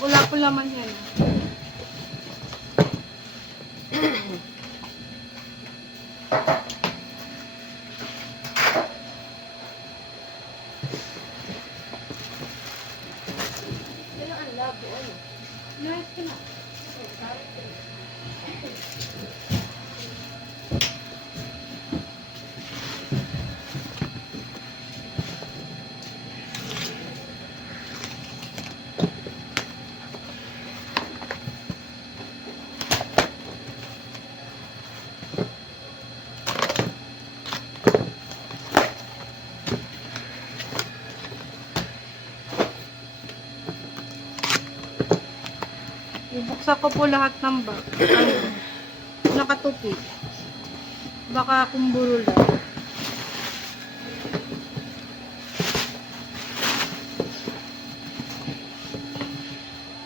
Wala po laman yan. Yan ang labo, ano? Nice ka na. Ibuksan ko po lahat ng bag. Ayun. Nakatupi. Baka kumburo lang.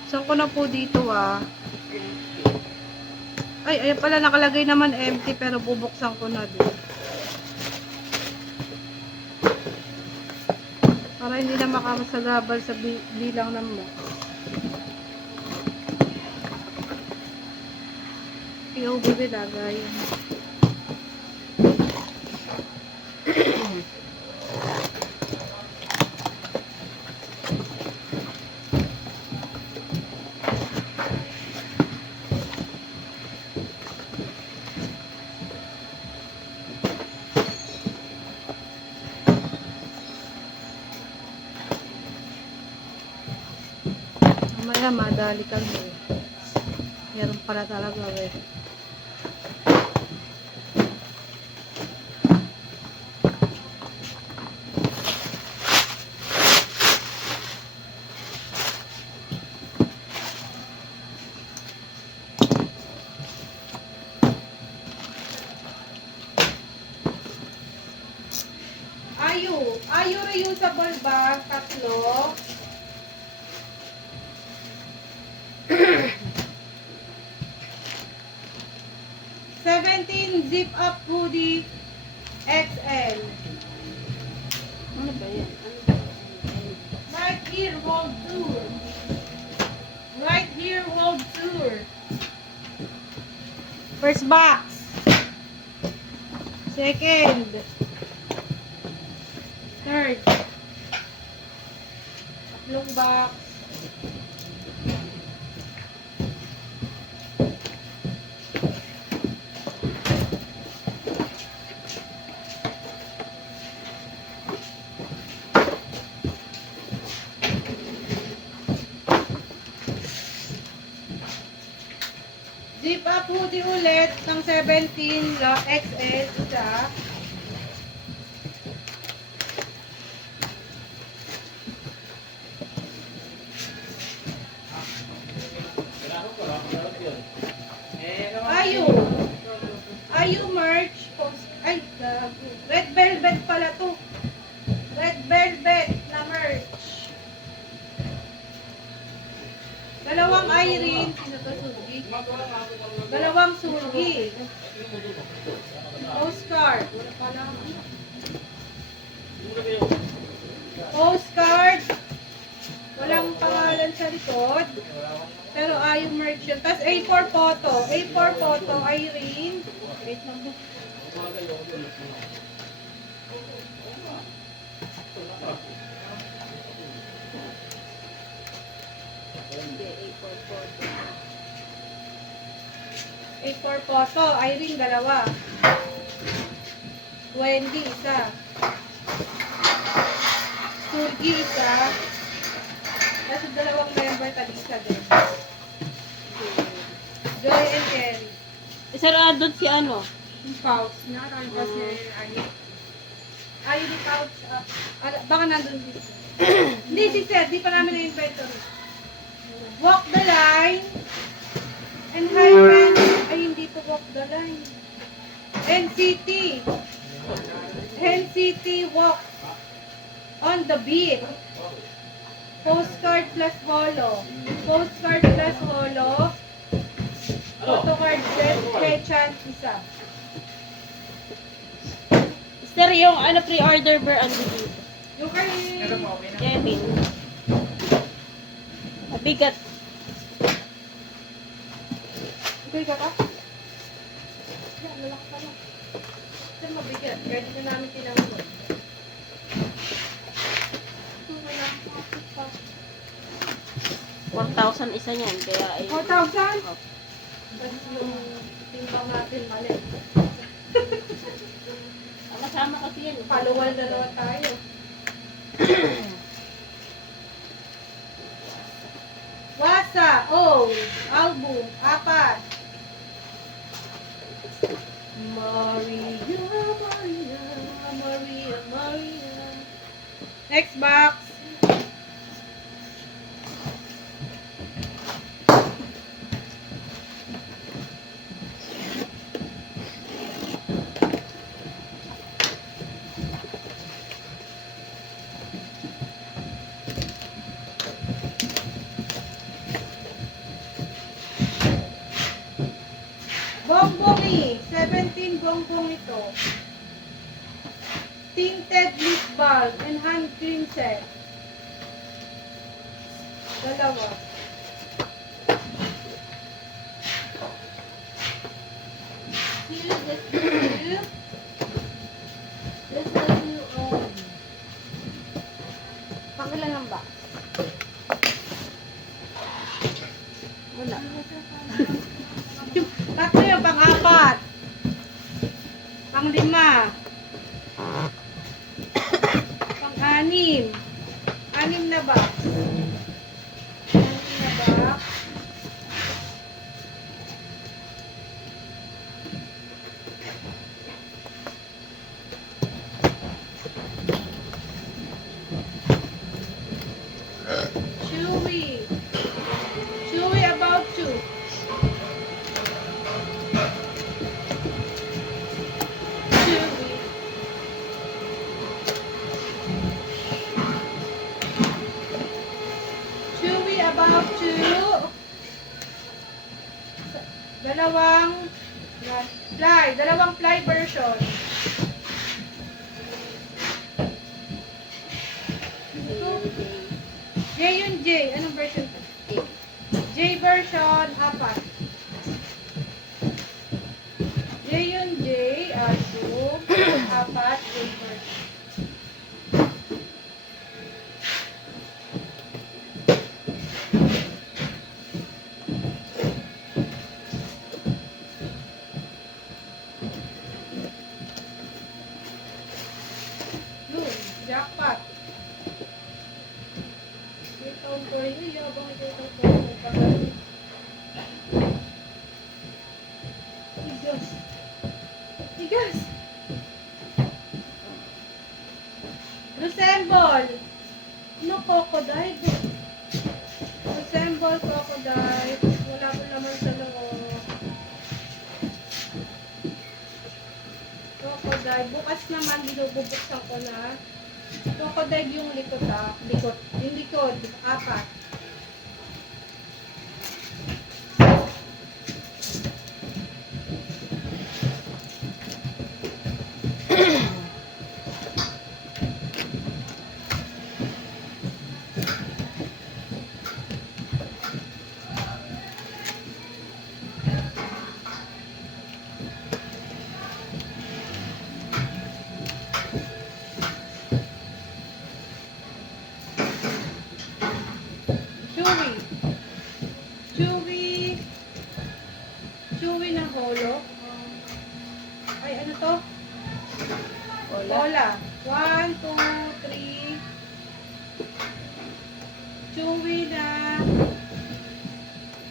Saan ko na po dito Ay, ayun pala nakalagay naman empty pero bubuksan ko na din. Para hindi na makamasagabal sa bilang ng box. POV lagay. Mamaya madali kami. Meron pala talaga Ayo reusable bag, tatlo. $17 zip up hoodie XL. Ano ba yan? Right here, world tour. Right here, world tour. First box. Second. Third. Tatlong box. Zip up hoodie ulit ng 17 XL isa. Ayu merch. Ay, red velvet pala to. Red velvet na merch. Dalawang Irene. Sino to, Sugi? Dalawang Sugi. Postcard. Wala pala. Postcard. Walang pangalan sa likod. Pero Ayu merch yun. Tapos A4 photo. A4 photo, Irene. Wait lang po. A4 photo, Irene dalawa. Wendy isa. Surgi isa. Tapos dalawang member tag-isa din. Joy and Kerry. Isa doon si ano? Yung pouch na. Kasi Ayu di pouch. Baka nandun dito. Hindi si Sir. Di pa namin na-inventory. Walk the line. And high friends. Ay, hindi po walk the line. NCT. NCT walk on the beat. Postcard plus holo. Postcard plus holo. Photocard set. Kechan isa. Sir, yung ano pre-order ber ano dito? Yung kay... Kevin. Mabigat. Okay ka ka? Yan, lalaki ka lang. Sir, mabigat. Kaya di na namin tinanggol. Okay lang. Kapit pa. 4,000 isa niyan. Kaya ay... 4,000? Oh. Tapos yung timbang natin mali. Kasama kasi yan. Paluwal na naman tayo. Wasa, album, 4. Maria, Maria, Maria, Maria. Next box. Bongbongi, 17 bongbong ito. Tinted lip balm and hand cream set. Dalawa. Here, this is this is you own. Pangilan ng box? Wala. Tatlo yung pang-4. Pang-5. Pang-6. 6 na box. 6 na box. Chewy. Chewy about you. Chewy. Chewy about you. Dalawang fly version. J yun J. Anong version to? J version, 4. J yun J, 2, 4, J version. Yun, jackpot. Ito ang boy niyo, yabang ito ang boy niyo. Tigas. Tigas. Resemble. No crocodile. Resemble crocodile. Wala po naman sa loob. Crocodile. Bukas naman, binububuksan ko na. Crocodile yung likod likod. Yung likod, 4. Chewy. Chewy. Chewy na holo. Ay, ano to? Bola. 1, 2, 3. Chewy na.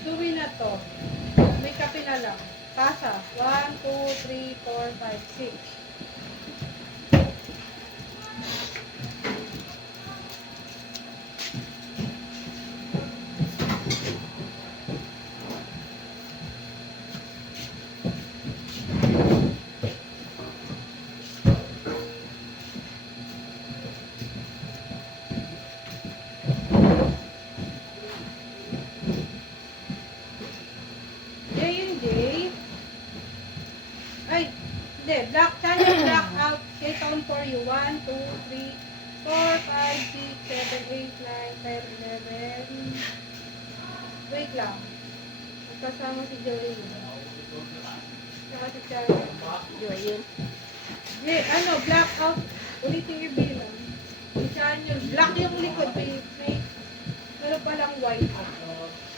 Chewy na to. May kape na lang. Kasa. 1, 2, 3, 4, 5, 6. Ay, hindi. Black, Chinese black out. Okay, count for you. 1, 2, 3, 4, 5, 6, 7, 8, 9, 10, 11. Wait lang. Magkasama si Joey. Saka si Charlie. Yun, yun. Blackout. Ulitin yung bilang. Saan yun? Black yung likod. May meron palang white.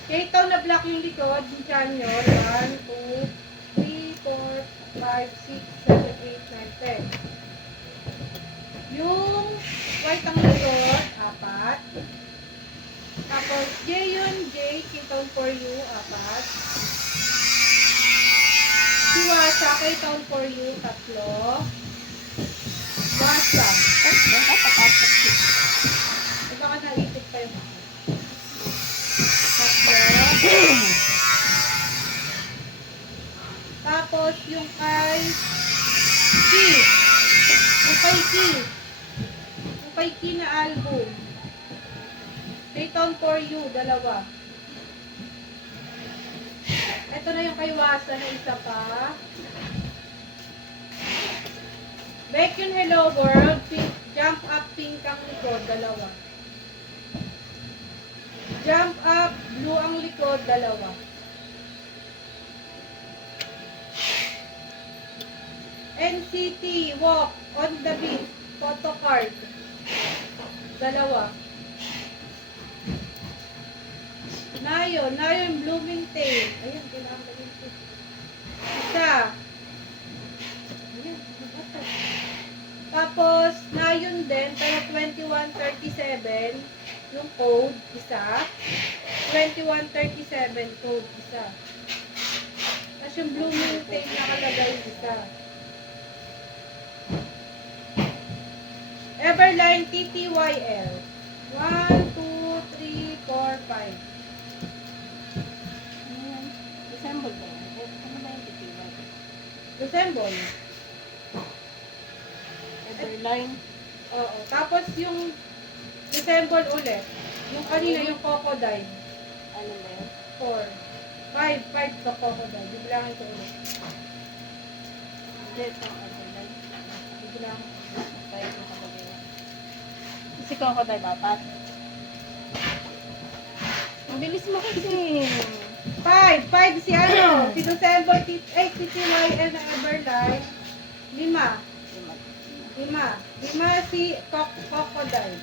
Kaya ito na black yung likod. Saan yun? 1, 2, 3, 4, 5, 6, 7, 8, 9, 10. Yung white ang likod, 4. Tapos, J yun, J, K-town for you, 4. Si Wasa, K-town for you, 3. Wasa. Ito ka naisip pa yung 3. Tapos, yung kay Key. Yung kay Key. Yung kay Key na album. K-town for you, 2. Ito na yung kay Wasa na isa pa. Back yung Hello World, pink, jump up pink ang likod, 2. Jump up, blue ang likod, 2. NCT, walk on the beat, photo card, 2. Nayon, blooming tail. Ayan, kailangan ko ito. Isa. Ayan, nabata. Tapos, nayon din, pero 2137, yung code, isa. 2137, code, isa. Tapos yung blooming tail nakalagay, isa. Everline TTYL. 1, 2, 3, 4, 5. December ba? Ano ba yung titiwan? December. Everline. Oo. Tapos yung December ulit. Yung kanina, yung crocodile. Ano ba yun? 4. 5 ka crocodile. Bibilangin ko ulit. Hindi, ito ang everline. Bibilangin ko. Kaya ito kapagay. Kasi ko ako tayo dapat. Ang bilis mo kasi. 5 si ano? Si December, TTYL na Everline. 5 si crocodile.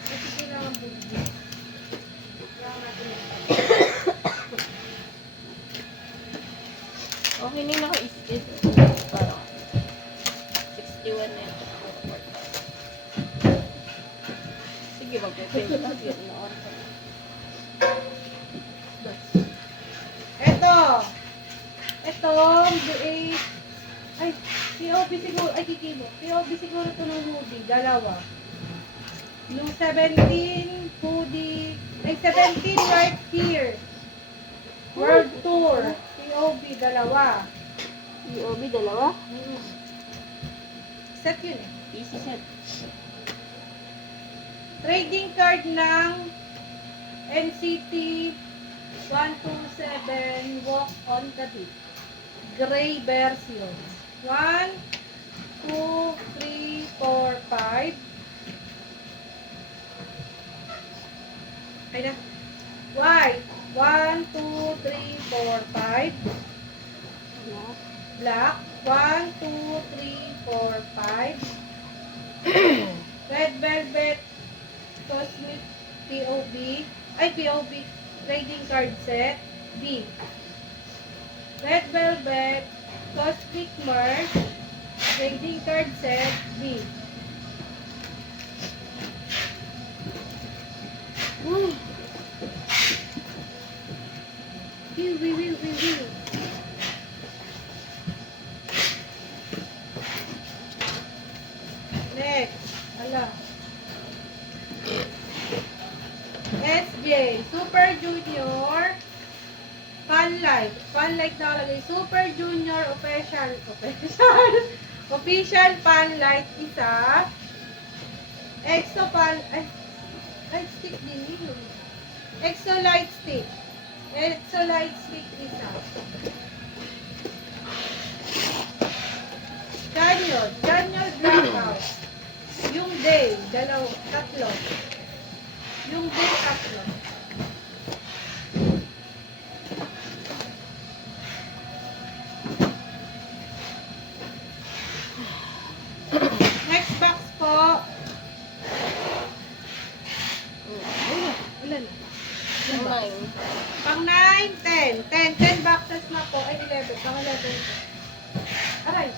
Kasi kailangan bugis. Kailangan natin yung Okay na yung naka-isip. Parang 61 na yun. Sige, mag-prepare ka. Yun na oras na. Etong BA, ay, POB siguro, ay kikimo, POB siguro ito ng hoodie, 2. Yung 17 hoodie, ay 17 right here, World Tour, POB, 2. EOB, dalawa? Set yun eh. Easy set. Trading card ng NCT 127 Walk on the Beat. Gray version. 1, 2, 3, 4, 5. Ay na. White. 1, 2, 3, 4, 5. Ano? Black. 1, 2, 3, 4, 5. Red velvet. Cosmic POB. Ay, POB. Trading card set. B. Red velvet. Cosmic merge. Trading card set. B. Woo! Woo. Next. Ala. SJ. Super Junior. Funlight. Funlight nakalagay. Super Junior Official. Official Funlight isa. Exo Fun. Ay, stick din yun. Exo Light Stick. Exo Light Stick isa. Canyon. Canyon Blackout. Yung Day, tatlo. Yung day, tatlo. Next box po. Ilan? Nine. Pang 9, 10. 10 boxes na po. Ay, 11. Pang 11. Aray.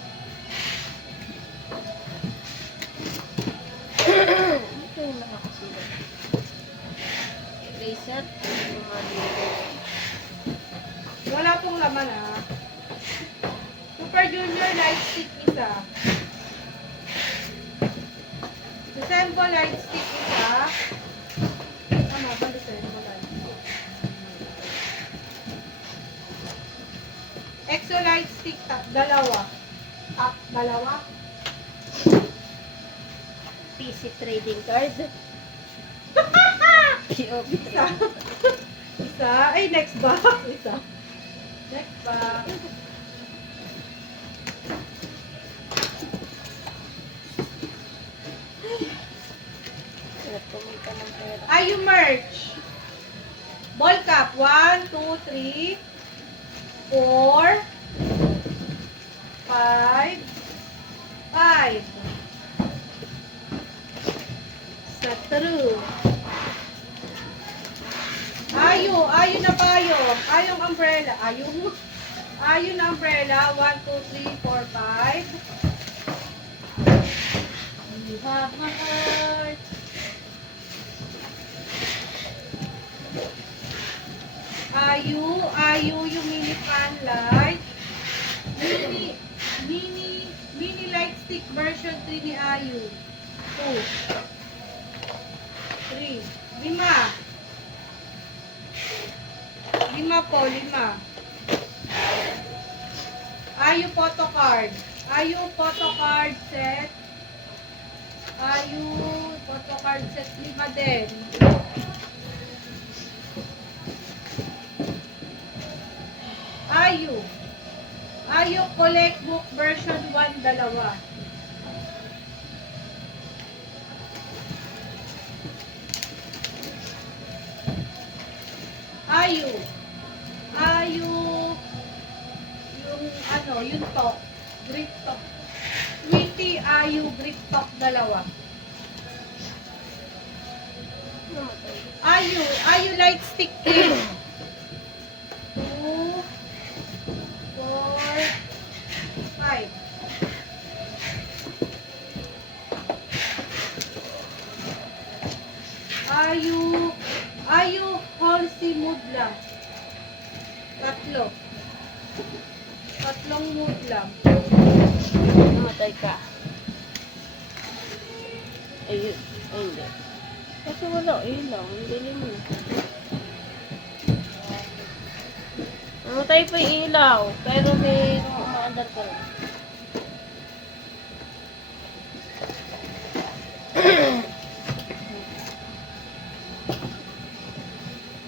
Ito yung nakakasulat. Reset. Yung mga dito. Wala pong laman Super Junior Light Stick isa. December Light Stick isa. Tama ba December Light Stick? Exo Light Stick dalawa. Dalawa? PC trading card. POV Isa. Isa. Ay, next box. Isa. Next box. Sarap kumita ng pera. Ayu merch. Ball cap. 1, 2, 3, 4, 5, 5. Sa true. Ayu na payong. Ayong umbrella. Ayu na umbrella. 1, 2, 3, 4, 5. You have my heart. Ayu yung mini fan light. Mini light stick version 3 ni Ayu. 2, 3, 5. 5 po, 5. Ayu photo card. Ayu photo card set. Ayu photo card set 5 din. Ayu collect book version 1 dalawa. Ayu yung top, grip top. Sweetie Ayu grip top dalawa. Ayu light stick 3. 2, 4, 5. Ayu Halsey mood lang. 3. 3 mood lang. Namatay ka. Ayun. Ay, hindi. Kasi wala. Ayun lang. Ang dilim mo. Namatay pa yung ilaw. Pero may umaandar ka rin.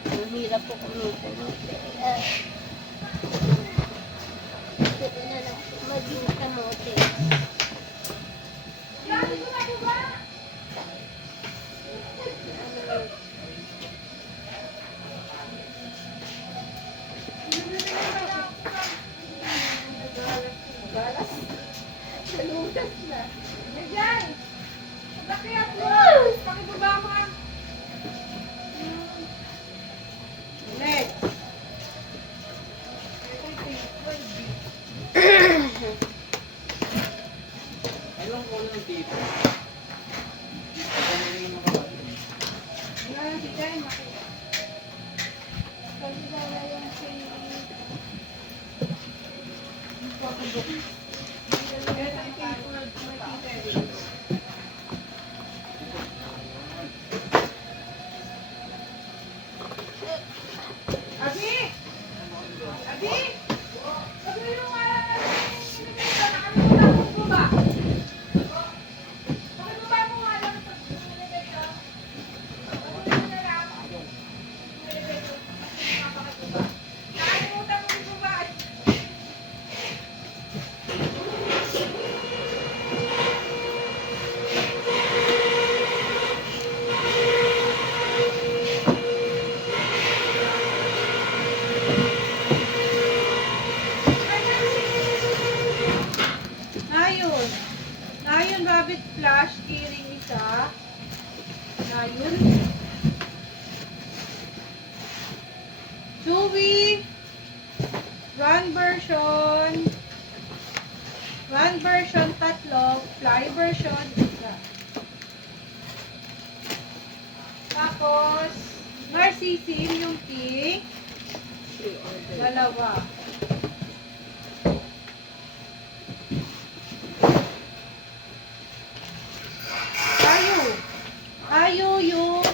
Ang hirap po kumita. Ito na lang. Maging kamote. Galas. Saludas na. Diyan. Bakit mo? Pakibaba mo. Next. Chewy. Run version tatlo, fly version isa. Tapos, narcissism yung pink, dalawa. Ayu yung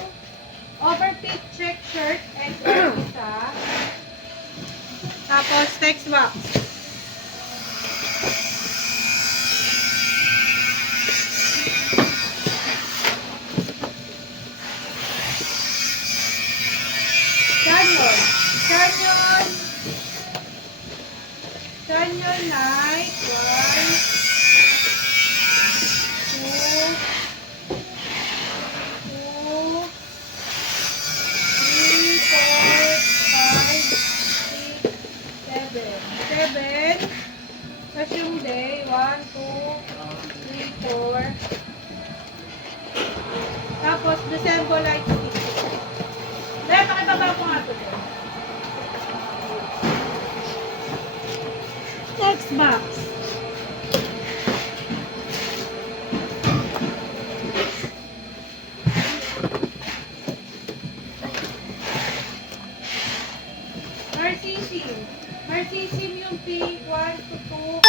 overfit check shirt and isa. Tapos, text box. Canyon night. 7. Tapos yung day, 1, 2, 3, 4. Tapos, December light stick. Dahil, pakibaba ko nga ito. Text box. Narcissism yung pink, 1 to 2.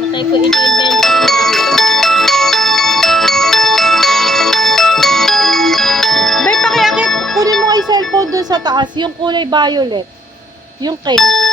Matay ko ini-invent. Bay, pakiakit, kunin mo nga yung cellphone dun sa taas, yung kulay violet. Yung case.